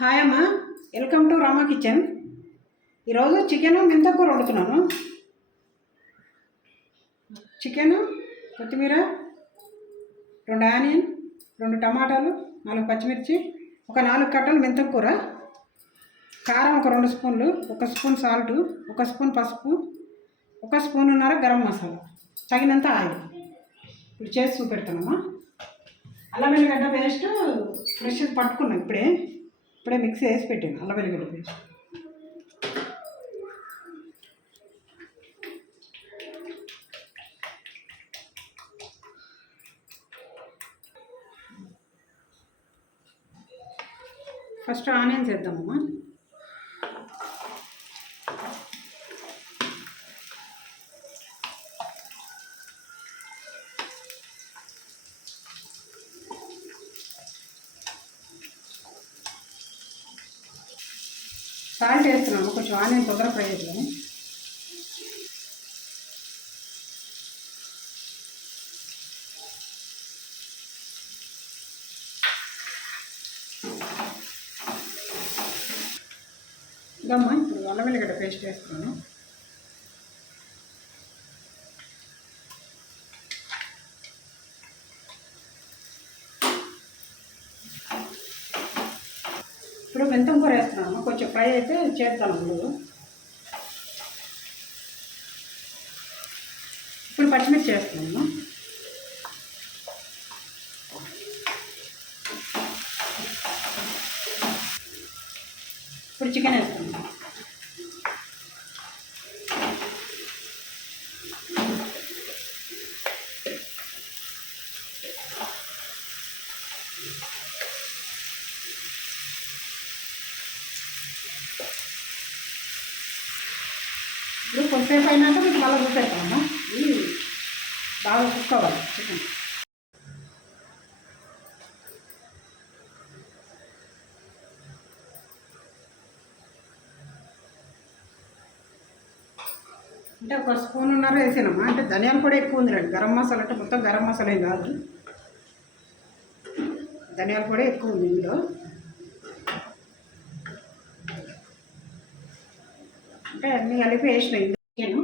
Hi అమ్మ, welcome to Rama kitchen. ఈరోజు chicken మెంతకూర వండుతున్నాను. Chicken, కొత్తిమీర, 2 ఆనియన్, 2 టమాటాలు, 4 పచ్చిమిర్చి, ఒక 4 కట్టలు మెంతకూర, కారం ఒక 2 స్పూన్లు, 1 స్పూన్ సాల్ట్, 1 స్పూన్ పసుపు, 1 స్పూన్నర గరం మసాలా, తగినంత ఆయిల్. ఇప్పుడు చేసి చూపెడతానమ్మా. అల్లం వెల్లిగడ్డ పేస్ట్ ఫ్రెష్ పట్టుకున్నాం ఇప్పుడే మిక్సీ వేసి పెట్టాను. అల్లం వెల్లిగడ్డ పేస్ట్ ఫస్ట్ ఆనియన్స్ వేద్దామమ్మా. సాల్ట్ వేస్తున్నాము, కొంచెం ఆనియన్ తొందర ఫ్రై అవుతుంది. ఇదమ్మా, ఇప్పుడు అల్లం వెల్లిగడ్డ పేస్ట్ వేస్తున్నాను. ఇప్పుడు మెంతం కూర వేస్తున్నాము, కొంచెం ఫ్రై అయితే చేస్తాను. ఇప్పుడు పచ్చిమిర్చి వేస్తున్నాము. ఇప్పుడు చికెన్ వేస్తున్నాము. ఇప్పుడు కొంతసేపు అయినాక మీకు మళ్ళీ చూసేస్తామమ్మా. ఇది బాగా కుక్ అవ్వాలి చికెన్. అంటే 1 స్పూన్నర వేసానమ్మా. అంటే ధనియాలు కూడా ఎక్కువ ఉందిలేండి. గరం మసాలా అంటే మొత్తం గరం మసాలా ఏం కాదు, ధనియాలు కూడా ఎక్కువ ఉంది ఇందులో. అంటే అన్నీ కలిపి వేసినాయి చికెను.